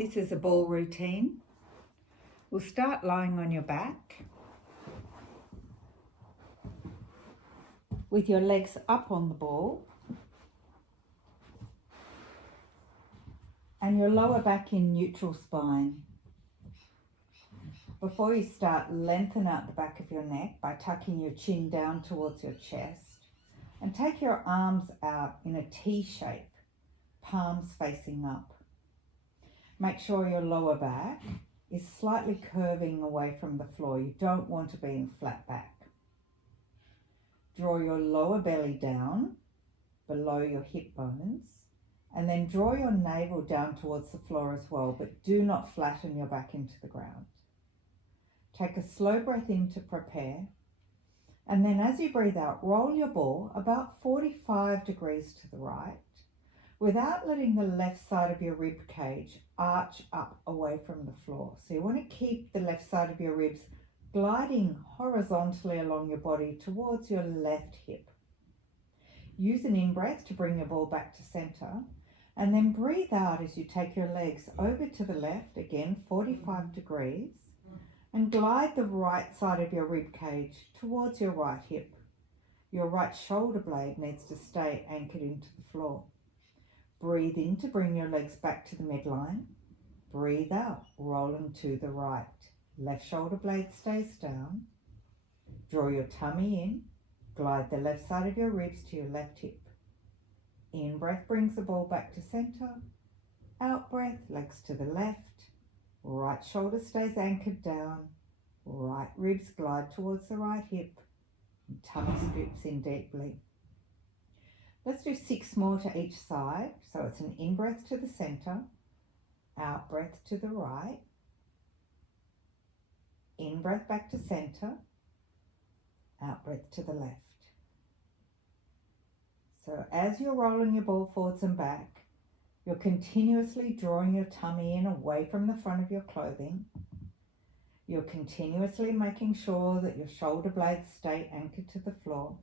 This is a ball routine. We'll start lying on your back with your legs up on the ball and your lower back in neutral spine. Before you start, lengthen out the back of your neck by tucking your chin down towards your chest and take your arms out in a T shape, palms facing up. Make sure your lower back is slightly curving away from the floor. You don't want to be in flat back. Draw your lower belly down below your hip bones and then draw your navel down towards the floor as well, but do not flatten your back into the ground. Take a slow breath in to prepare, and then as you breathe out, roll your ball about 45 degrees to the right without letting the left side of your rib cage arch up away from the floor. So you want to keep the left side of your ribs gliding horizontally along your body towards your left hip. Use an in-breath to bring your ball back to center, and then breathe out as you take your legs over to the left, again 45 degrees, and glide the right side of your rib cage towards your right hip. Your right shoulder blade needs to stay anchored into the floor. Breathe in to bring your legs back to the midline. Breathe out, rolling to the right. Left shoulder blade stays down. Draw your tummy in. Glide the left side of your ribs to your left hip. In breath brings the ball back to center. Out breath, legs to the left. Right shoulder stays anchored down. Right ribs glide towards the right hip. And tummy scoops in deeply. Let's do 6 more to each side. So it's an in-breath to the center, out-breath to the right, in-breath back to center, out-breath to the left. So as you're rolling your ball forwards and back, you're continuously drawing your tummy in away from the front of your clothing. You're continuously making sure that your shoulder blades stay anchored to the floor.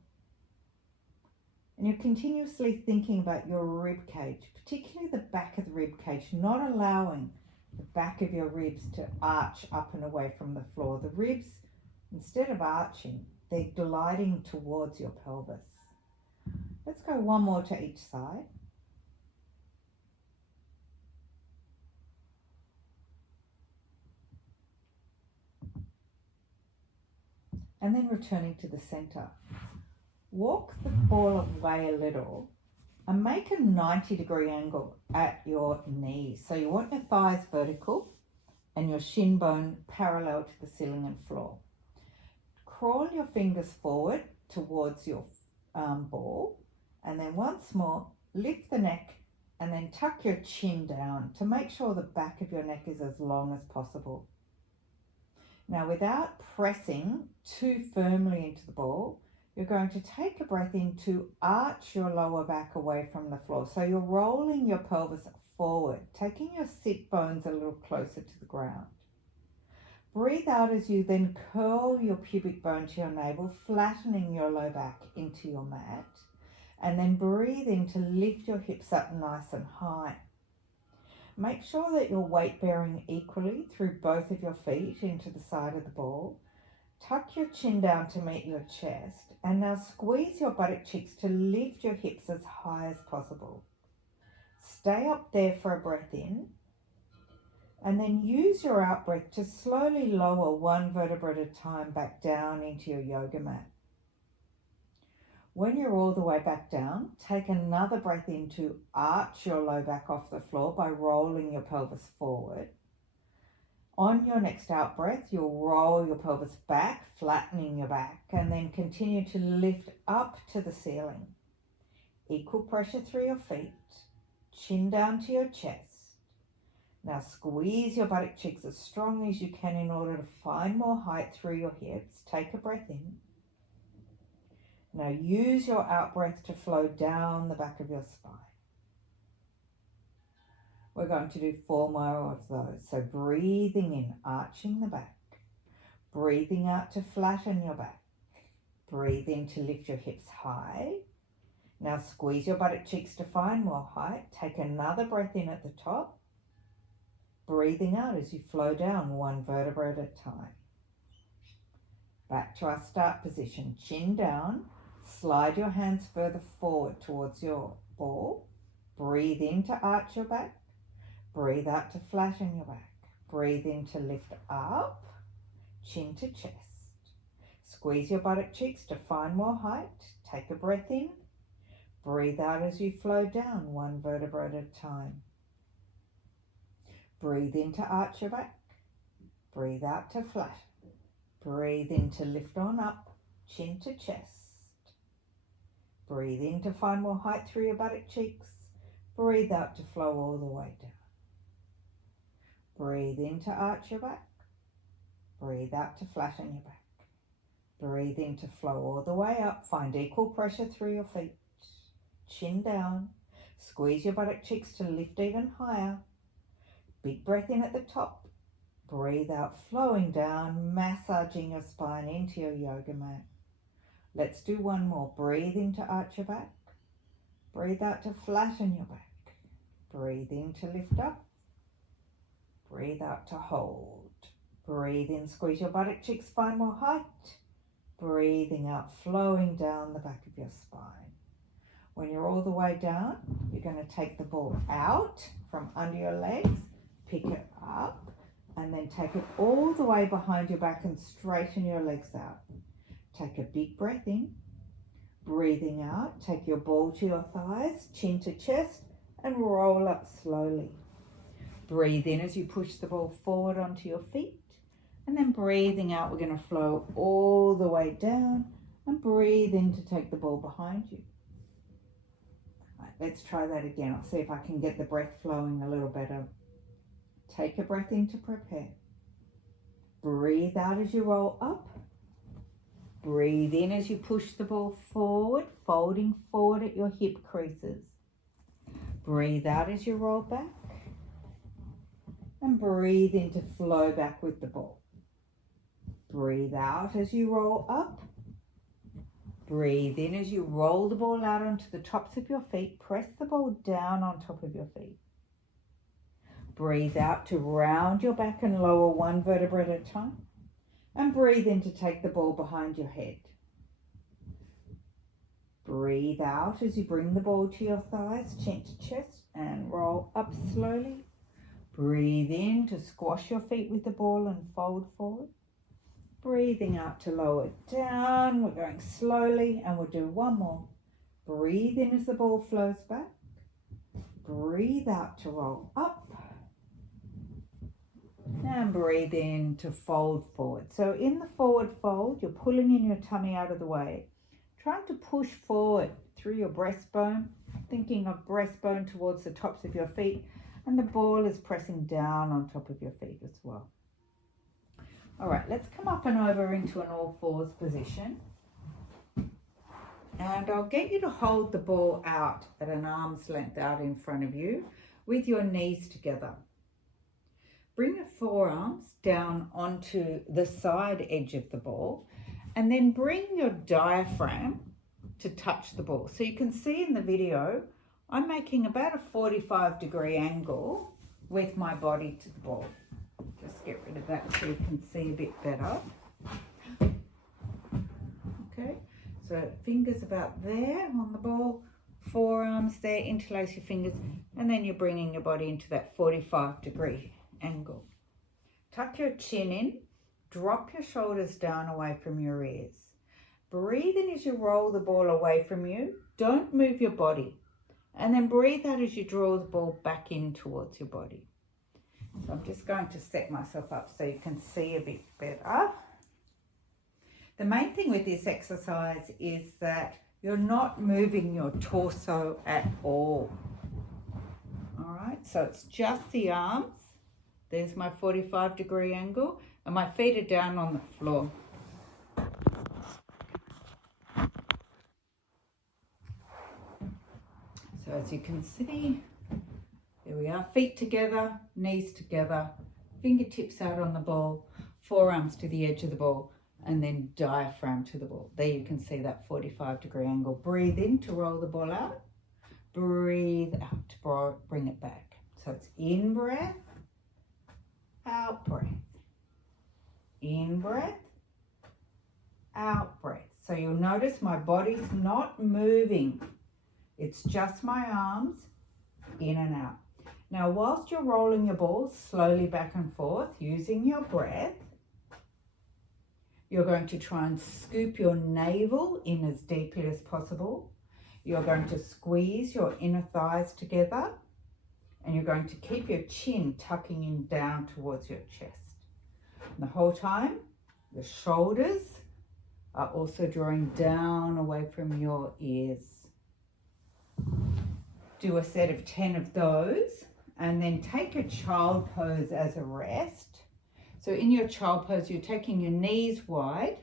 And you're continuously thinking about your rib cage, particularly the back of the rib cage, not allowing the back of your ribs to arch up and away from the floor. The ribs, instead of arching, they're gliding towards your pelvis. Let's go 1 more to each side. And then returning to the center. Walk the ball away a little and make a 90-degree angle at your knees. So you want your thighs vertical and your shin bone parallel to the ceiling and floor. Crawl your fingers forward towards your ball, and then once more lift the neck and then tuck your chin down to make sure the back of your neck is as long as possible. Now, without pressing too firmly into the ball, you're going to take a breath in to arch your lower back away from the floor. So you're rolling your pelvis forward, taking your sit bones a little closer to the ground. Breathe out as you then curl your pubic bone to your navel, flattening your low back into your mat. And then breathe in to lift your hips up nice and high. Make sure that you're weight bearing equally through both of your feet into the side of the ball. Tuck your chin down to meet your chest, and now squeeze your buttock cheeks to lift your hips as high as possible. Stay up there for a breath in, and then use your out breath to slowly lower 1 vertebra at a time back down into your yoga mat. When you're all the way back down, take another breath in to arch your low back off the floor by rolling your pelvis forward. On your next out breath, you'll roll your pelvis back, flattening your back, and then continue to lift up to the ceiling. Equal pressure through your feet, chin down to your chest. Now squeeze your buttock cheeks as strong as you can in order to find more height through your hips. Take a breath in. Now use your out breath to flow down the back of your spine. We're going to do 4 more of those. So breathing in, arching the back. Breathing out to flatten your back. Breathe in to lift your hips high. Now squeeze your buttock cheeks to find more height. Take another breath in at the top. Breathing out as you flow down one vertebra at a time. Back to our start position, chin down. Slide your hands further forward towards your ball. Breathe in to arch your back. Breathe out to flatten your back. Breathe in to lift up, chin to chest. Squeeze your buttock cheeks to find more height. Take a breath in. Breathe out as you flow down one vertebra at a time. Breathe in to arch your back. Breathe out to flatten. Breathe in to lift on up, chin to chest. Breathe in to find more height through your buttock cheeks. Breathe out to flow all the way down. Breathe in to arch your back. Breathe out to flatten your back. Breathe in to flow all the way up. Find equal pressure through your feet. Chin down. Squeeze your buttock cheeks to lift even higher. Big breath in at the top. Breathe out, flowing down, massaging your spine into your yoga mat. Let's do one more. Breathe in to arch your back. Breathe out to flatten your back. Breathe in to lift up. Breathe out to hold. Breathe in, squeeze your buttock cheeks, find more height. Breathing out, flowing down the back of your spine. When you're all the way down, you're going to take the ball out from under your legs, pick it up, and then take it all the way behind your back and straighten your legs out. Take a big breath in. Breathing out, take your ball to your thighs, chin to chest, and roll up slowly. Breathe in as you push the ball forward onto your feet. And then breathing out, we're going to flow all the way down and breathe in to take the ball behind you. Right, let's try that again. I'll see if I can get the breath flowing a little better. Take a breath in to prepare. Breathe out as you roll up. Breathe in as you push the ball forward, folding forward at your hip creases. Breathe out as you roll back. And breathe in to flow back with the ball. Breathe out as you roll up. Breathe in as you roll the ball out onto the tops of your feet. Press the ball down on top of your feet. Breathe out to round your back and lower one vertebra at a time. And breathe in to take the ball behind your head. Breathe out as you bring the ball to your thighs, chin to chest, and roll up slowly. Breathe in to squash your feet with the ball and fold forward. Breathing out to lower it down. We're going slowly and we'll do one more. Breathe in as the ball flows back. Breathe out to roll up. And breathe in to fold forward. So in the forward fold, you're pulling in your tummy out of the way. Trying to push forward through your breastbone, thinking of breastbone towards the tops of your feet. And the ball is pressing down on top of your feet as well. All right, let's come up and over into an all fours position. And I'll get you to hold the ball out at an arm's length out in front of you with your knees together. Bring your forearms down onto the side edge of the ball and then bring your diaphragm to touch the ball. So you can see in the video, I'm making about a 45-degree angle with my body to the ball. Just get rid of that so you can see a bit better. Okay, so fingers about there on the ball, forearms there, interlace your fingers, and then you're bringing your body into that 45-degree angle. Tuck your chin in, drop your shoulders down away from your ears. Breathe in as you roll the ball away from you. Don't move your body. And then breathe out as you draw the ball back in towards your body. So I'm just going to set myself up so you can see a bit better. The main thing with this exercise is that you're not moving your torso at all. All right, so it's just the arms. There's my 45-degree angle and my feet are down on the floor. So as you can see, there we are, feet together, knees together, fingertips out on the ball, forearms to the edge of the ball, and then diaphragm to the ball. There you can see that 45-degree angle. Breathe in to roll the ball out. Breathe out to bring it back. So it's in breath, out breath. In breath, out breath. So you'll notice my body's not moving. It's just my arms in and out. Now, whilst you're rolling your ball slowly back and forth using your breath, you're going to try and scoop your navel in as deeply as possible. You're going to squeeze your inner thighs together, and you're going to keep your chin tucking in down towards your chest. And the whole time, the shoulders are also drawing down away from your ears. Do a set of 10 of those, and then take a child pose as a rest. So in your child pose, you're taking your knees wide,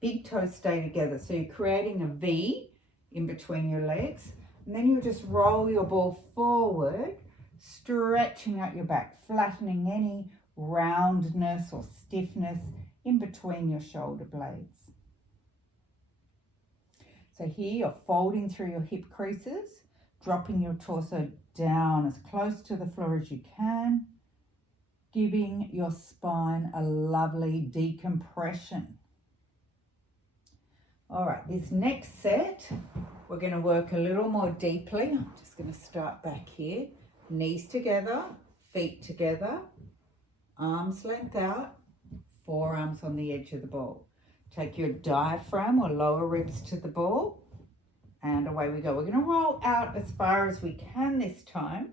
big toes stay together. So you're creating a V in between your legs. And then you just roll your ball forward, stretching out your back, flattening any roundness or stiffness in between your shoulder blades. So here you're folding through your hip creases, dropping your torso down as close to the floor as you can, giving your spine a lovely decompression. All right, this next set, we're going to work a little more deeply. I'm just going to start back here. Knees together, feet together, arms length out, forearms on the edge of the ball. Take your diaphragm or lower ribs to the ball, and away we go. We're going to roll out as far as we can this time.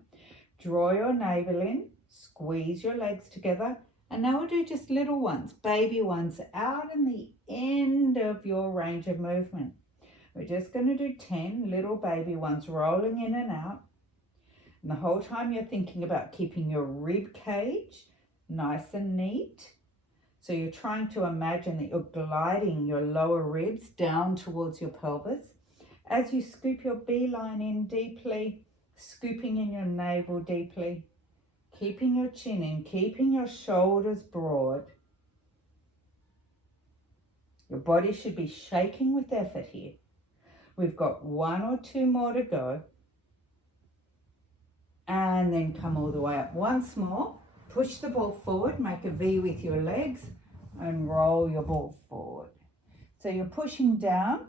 Draw your navel in, squeeze your legs together, and now we'll do just little ones, baby ones, out in the end of your range of movement. We're just going to do 10 little baby ones rolling in and out. And the whole time you're thinking about keeping your rib cage nice and neat. So you're trying to imagine that you're gliding your lower ribs down towards your pelvis. As you scoop your beeline in deeply, scooping in your navel deeply, keeping your chin in, keeping your shoulders broad. Your body should be shaking with effort here. We've got 1 or 2 more to go. And then come all the way up once more. Push the ball forward, make a V with your legs, and roll your ball forward. So you're pushing down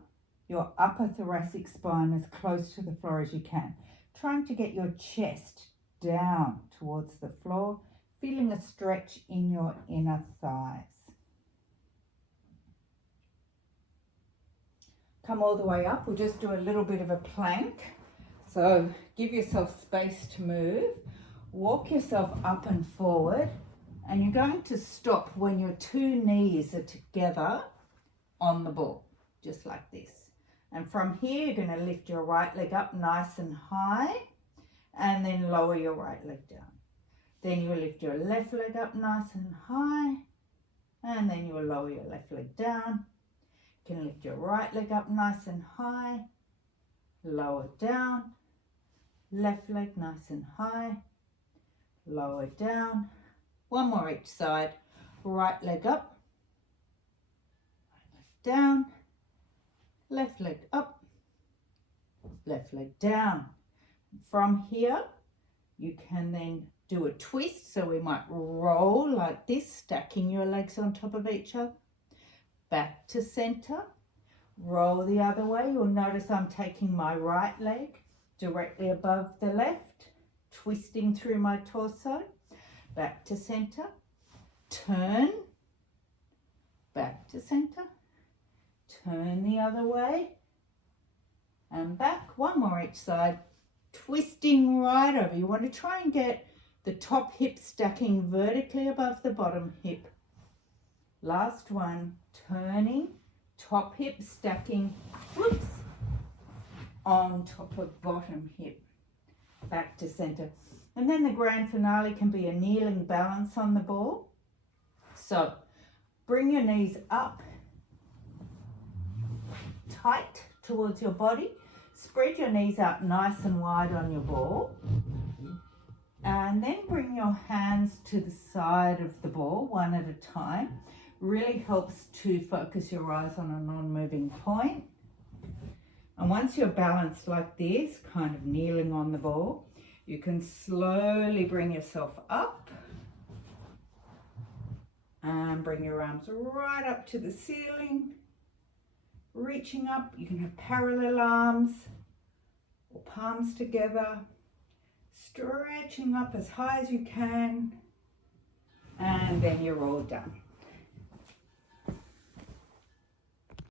your upper thoracic spine as close to the floor as you can, trying to get your chest down towards the floor, feeling a stretch in your inner thighs. Come all the way up. We'll just do a little bit of a plank. So give yourself space to move. Walk yourself up and forward, and you're going to stop when your 2 knees are together on the ball, just like this. And from here, you're going to lift your right leg up nice and high, and then lower your right leg down. Then you lift your left leg up nice and high, and then you will lower your left leg down. You can lift your right leg up nice and high, lower down, left leg nice and high, lower down. One more each side. Right leg up, right leg down, left leg up, left leg down. From here, you can then do a twist. So we might roll like this, stacking your legs on top of each other. Back to center. Roll the other way. You'll notice I'm taking my right leg directly above the left, twisting through my torso. Back to center. Turn. Back to center. Turn the other way. And back. One more each side. Twisting right over. You want to try and get the top hip stacking vertically above the bottom hip. Last one. Turning. Top hip stacking. Whoops. On top of bottom hip. Back to center. And then the grand finale can be a kneeling balance on the ball. So bring your knees up tight towards your body. Spread your knees out nice and wide on your ball. And then bring your hands to the side of the ball, one at a time. Really helps to focus your eyes on a non-moving point. And once you're balanced like this, kind of kneeling on the ball, you can slowly bring yourself up And bring your arms right up to the ceiling, reaching up. You can have parallel arms or palms together, stretching up as high as you can, and then you're all done.